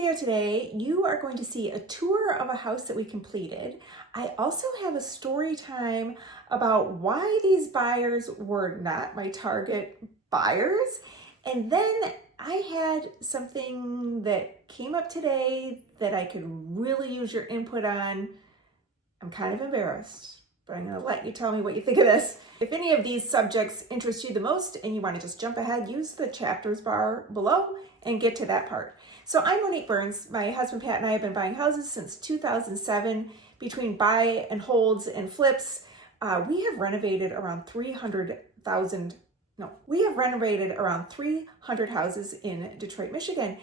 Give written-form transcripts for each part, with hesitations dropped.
video today, you are going to see a tour of a house that we completed. I also have a story time about why these buyers were not my target buyers. And then I had something that came up today that I could really use your input on. I'm kind of embarrassed, but I'm going to let you tell me what you think of this. If any of these subjects interest you the most and you want to just jump ahead, use the chapters bar below and get to that part. So I'm Monique Burns. My husband Pat and I have been buying houses since 2007. Between buy and holds and flips, we have renovated around 300 houses in Detroit, Michigan.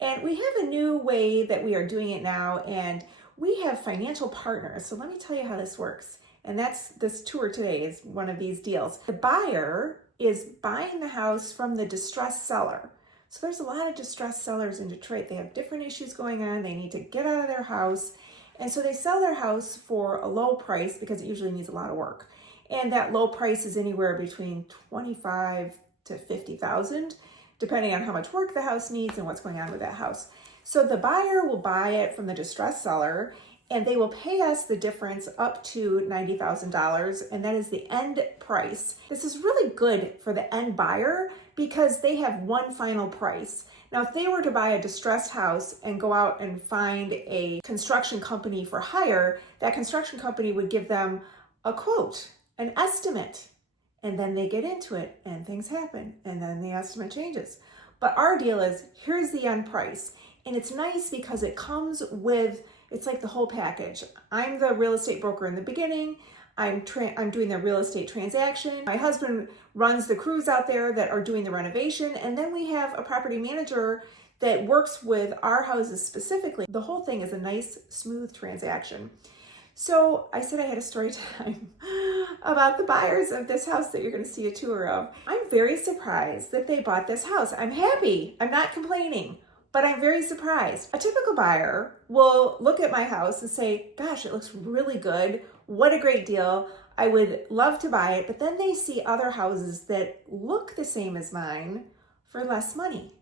And we have a new way that we are doing it now, and we have financial partners. So let me tell you how this works. And this tour today is one of these deals. The buyer is buying the house from the distressed seller. So there's a lot of distressed sellers in Detroit. They have different issues going on. They need to get out of their house. And so they sell their house for a low price because it usually needs a lot of work. And that low price is anywhere between $25,000 to $50,000, depending on how much work the house needs and what's going on with that house. So the buyer will buy it from the distressed seller, and they will pay us the difference up to $90,000, and that is the end price. This is really good for the end buyer because they have one final price. Now, if they were to buy a distressed house and go out and find a construction company for hire, that construction company would give them a quote, an estimate, and then they get into it and things happen, and then the estimate changes. But our deal is, here's the end price. And it's nice because it comes with, it's like the whole package. I'm the real estate broker in the beginning. I'm doing the real estate transaction. My husband runs the crews out there that are doing the renovation. And then we have a property manager that works with our houses specifically. The whole thing is a nice, smooth transaction. So I said I had a story time about the buyers of this house that you're going to see a tour of. I'm very surprised that they bought this house. I'm happy. I'm not complaining. But I'm very surprised. A typical buyer will look at my house and say, gosh, it looks really good. What a great deal. I would love to buy it. But then they see other houses that look the same as mine for less money.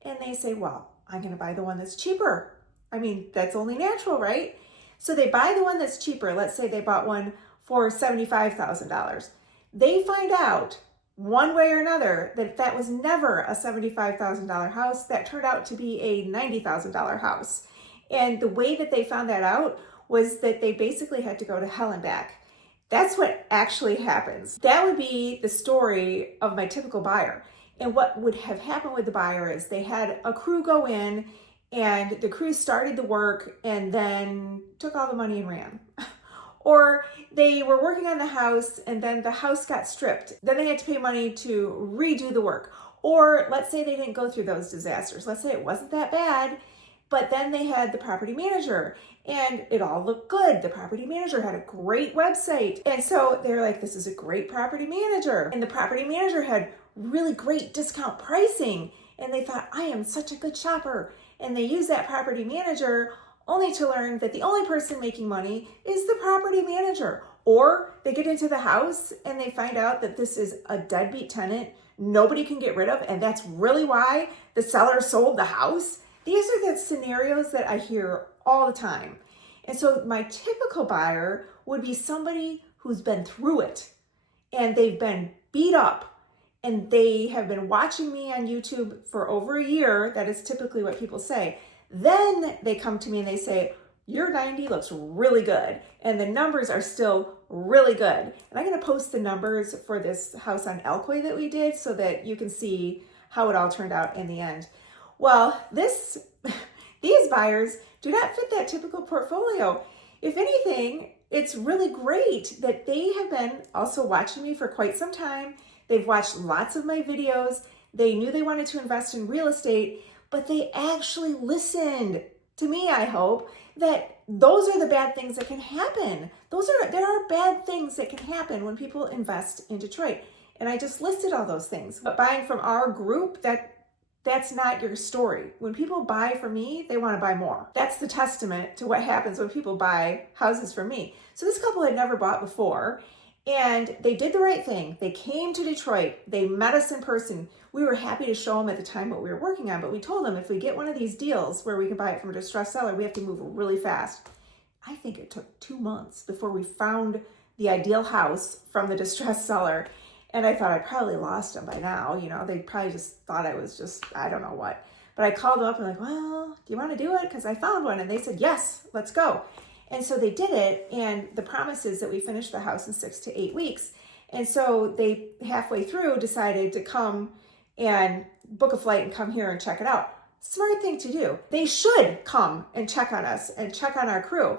And they say, well, I'm going to buy the one that's cheaper. I mean, that's only natural, right? So they buy the one that's cheaper. Let's say they bought one for $75,000. They find out one way or another that was never a $75,000 house. That turned out to be a $90,000 house. And the way that they found that out was that they basically had to go to hell and back. That's what actually happens. That would be the story of my typical buyer. And what would have happened with the buyer is they had a crew go in, and the crew started the work and then took all the money and ran. Or they were working on the house and then the house got stripped. Then they had to pay money to redo the work. Or let's say they didn't go through those disasters. Let's say it wasn't that bad, but then they had the property manager and it all looked good. The property manager had a great website. And so they're like, this is a great property manager. And the property manager had really great discount pricing. And they thought, I am such a good shopper. And they used that property manager only to learn that the only person making money is the property manager. Or they get into the house and they find out that this is a deadbeat tenant nobody can get rid of, and that's really why the seller sold the house. These are the scenarios that I hear all the time. And so my typical buyer would be somebody who's been through it and they've been beat up and they have been watching me on YouTube for over a year. That is typically what people say. Then they come to me and they say, your 90 looks really good. And the numbers are still really good. And I'm going to post the numbers for this house on Alcoy that we did so that you can see how it all turned out in the end. Well, these buyers do not fit that typical portfolio. If anything, it's really great that they have been also watching me for quite some time. They've watched lots of my videos. They knew they wanted to invest in real estate, but they actually listened to me, I hope, that those are the bad things that can happen. There are bad things that can happen when people invest in Detroit. And I just listed all those things. But buying from our group, that's not your story. When people buy from me, they want to buy more. That's the testament to what happens when people buy houses from me. So this couple had never bought before. And they did the right thing. They came to Detroit. They met us in person. We were happy to show them at the time what we were working on, but we told them if we get one of these deals where we can buy it from a distressed seller, we have to move really fast. I think it took 2 months before we found the ideal house from the distressed seller. And I thought I probably lost them by now. You know, they probably just thought I was just, I don't know what. But I called them up and like, well, do you want to do it? Because I found one. And they said, yes, let's go. And so they did it. And the promise is that we finished the house in 6 to 8 weeks. And so they halfway through decided to come and book a flight and come here and check it out. Smart thing to do. They should come and check on us and check on our crew.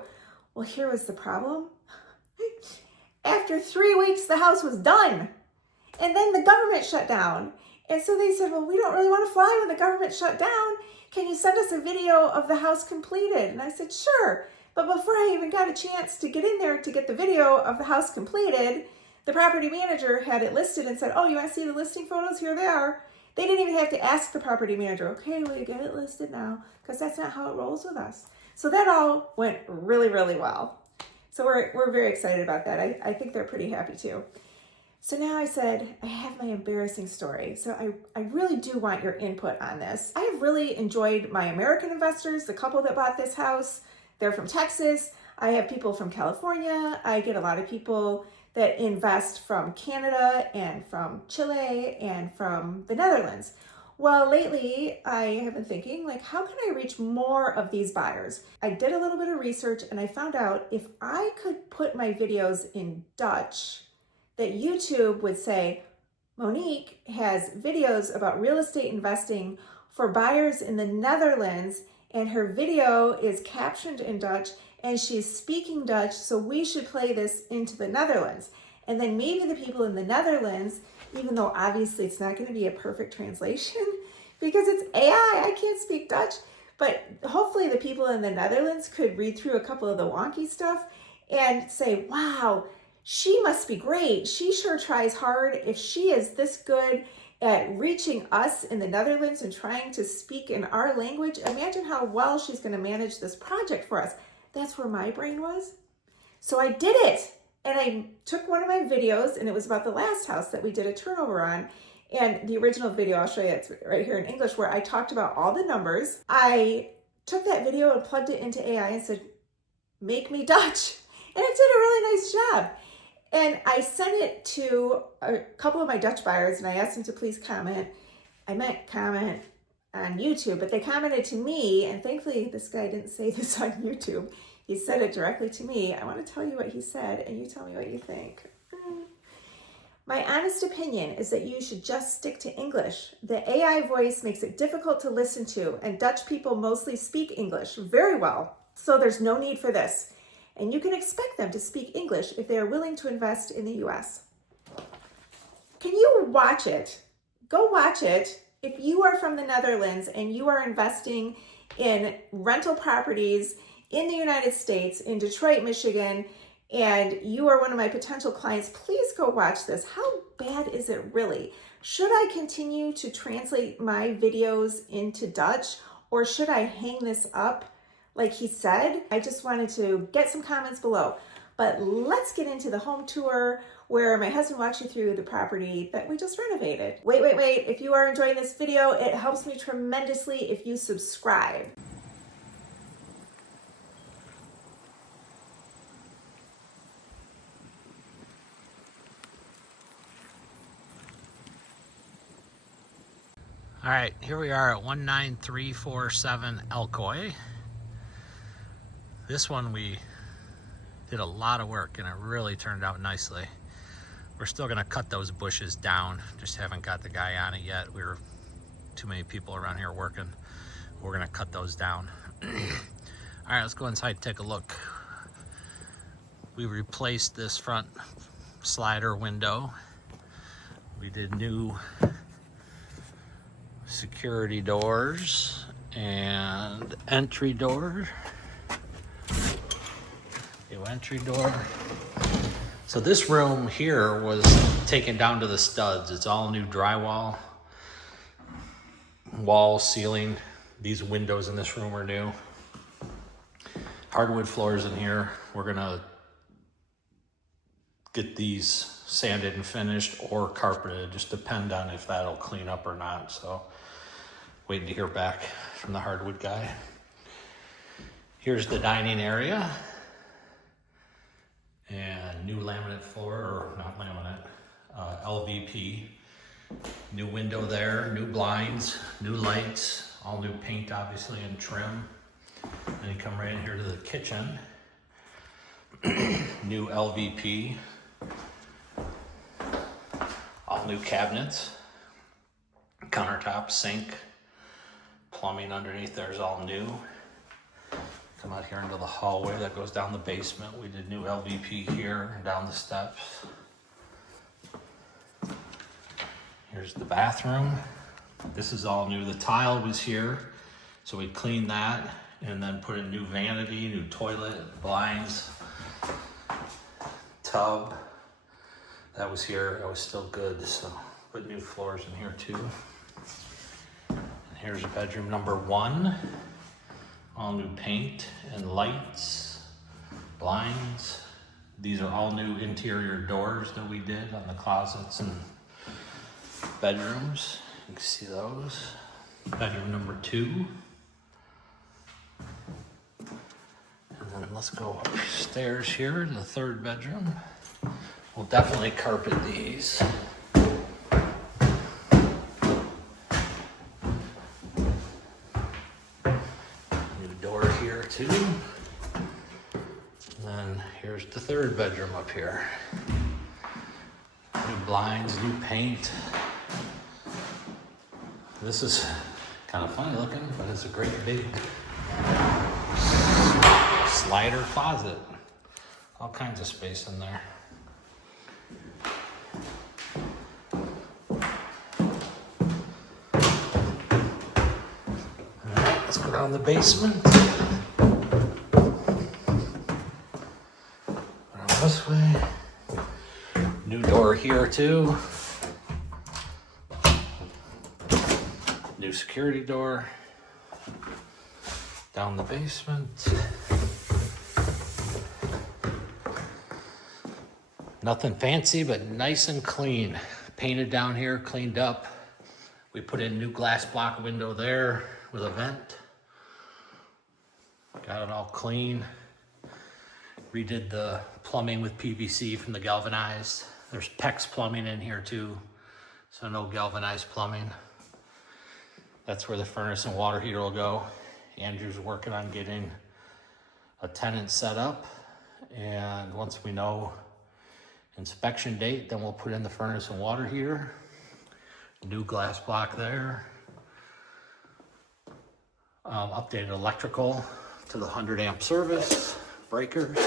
Well, here was the problem. After 3 weeks, the house was done. And then the government shut down. And so they said, well, we don't really want to fly when the government shut down. Can you send us a video of the house completed? And I said, sure. But before I even got a chance to get in there to get the video of the house completed, the property manager had it listed and said, oh, you want to see the listing photos? Here they are. They didn't even have to ask the property manager, okay, well, you get it listed now, because that's not how it rolls with us. So that all went really, really well. So we're very excited about that. I think they're pretty happy too. So now I said, I have my embarrassing story. So I really do want your input on this. I have really enjoyed my American investors, the couple that bought this house. They're from Texas. I have people from California. I get a lot of people that invest from Canada and from Chile and from the Netherlands. Well, lately I have been thinking, like, how can I reach more of these buyers? I did a little bit of research and I found out if I could put my videos in Dutch, that YouTube would say, Monique has videos about real estate investing for buyers in the Netherlands, and her video is captioned in Dutch and she's speaking Dutch, so we should play this into the Netherlands. And then maybe the people in the Netherlands, even though obviously it's not going to be a perfect translation because it's AI, I can't speak Dutch, but hopefully the people in the Netherlands could read through a couple of the wonky stuff and say, wow, she must be great. She sure tries hard. If she is this good at reaching us in the Netherlands and trying to speak in our language, imagine how well she's going to manage this project for us. That's where my brain was. So I did it. And I took one of my videos, and it was about the last house that we did a turnover on. And the original video, I'll show you, it's right here in English, where I talked about all the numbers. I took that video and plugged it into AI and said, make me Dutch. And it did a really nice job. And I sent it to a couple of my Dutch buyers, and I asked them to please comment. I meant comment on YouTube, but they commented to me, and thankfully this guy didn't say this on YouTube. He said it directly to me. I want to tell you what he said, and you tell me what you think. My honest opinion is that you should just stick to English. The AI voice makes it difficult to listen to, and Dutch people mostly speak English very well, so there's no need for this. And you can expect them to speak English if they are willing to invest in the US. Can you watch it? Go watch it. If you are from the Netherlands and you are investing in rental properties in the United States, in Detroit, Michigan, and you are one of my potential clients, please go watch this. How bad is it really? Should I continue to translate my videos into Dutch, or should I hang this up like he said? I just wanted to get some comments below. But let's get into the home tour where my husband walks you through the property that we just renovated. Wait. If you are enjoying this video, it helps me tremendously if you subscribe. All right, here we are at 19347 Alcoy. This one we did a lot of work and it really turned out nicely. We're still gonna cut those bushes down, just haven't got the guy on it yet. We were too many people around here working. We're gonna cut those down. All right, let's go inside and take a look. We replaced this front slider window. We did new security doors and entry door. New entry door. So this room here was taken down to the studs. It's all new drywall, wall, ceiling. These windows in this room are new. Hardwood floors in here. We're gonna get these sanded and finished or carpeted. Just depend on if that'll clean up or not. So waiting to hear back from the hardwood guy. Here's the dining area. And new laminate floor, or not laminate, LVP. New window there, new blinds, new lights, all new paint obviously and trim. Then you come right in here to the kitchen. New LVP. All new cabinets. Countertop, sink. Plumbing underneath there is all new. Come out here into the hallway that goes down the basement. We did new LVP here and down the steps. Here's the bathroom. This is all new. The tile was here, so we cleaned that and then put in new vanity, new toilet, blinds, tub. That was here. That was still good, so put new floors in here too. And here's bedroom number 1. All new paint and lights, blinds. These are all new interior doors that we did on the closets and bedrooms. You can see those. Bedroom number 2. And then let's go upstairs here to the 3rd bedroom. We'll definitely carpet these. Too. And then here's the 3rd bedroom up here. New blinds, new paint. This is kind of funny looking, but it's a great big slider closet. All kinds of space in there. All right, let's go down the basement. This way. New door here too. New security door. Down the basement. Nothing fancy, but nice and clean. Painted down here, cleaned up. We put in new glass block window there with a vent. Got it all clean. Redid the plumbing with PVC from the galvanized. There's PEX plumbing in here too, so no galvanized plumbing. That's where the furnace and water heater will go. Andrew's working on getting a tenant set up, and once we know inspection date, then we'll put in the furnace and water heater. New glass block there. Updated electrical to the 100 amp service. Breakers,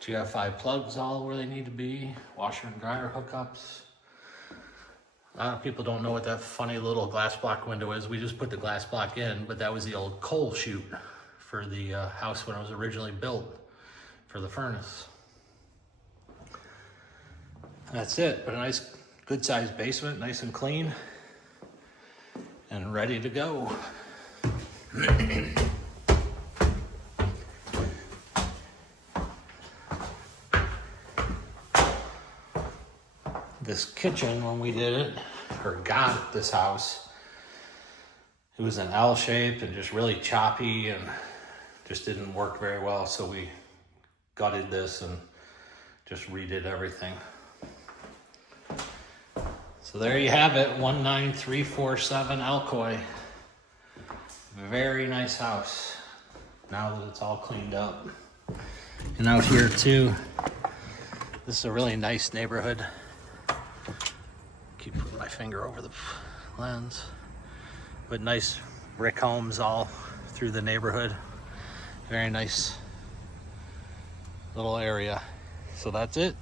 GF5 plugs all where they need to be, washer and dryer hookups. A lot of people don't know what that funny little glass block window is. We just put the glass block in, but that was the old coal chute for the house when it was originally built for the furnace. That's it, but a nice good sized basement, nice and clean and ready to go. This kitchen, when we did it, or got this house, it was an L shape and just really choppy and just didn't work very well. So we gutted this and just redid everything. So there you have it, 19347 Alcoy. Very nice house, now that it's all cleaned up. And out here too, this is a really nice neighborhood. Keep putting my finger over the lens. But nice brick homes all through the neighborhood. Very nice little area. So that's it.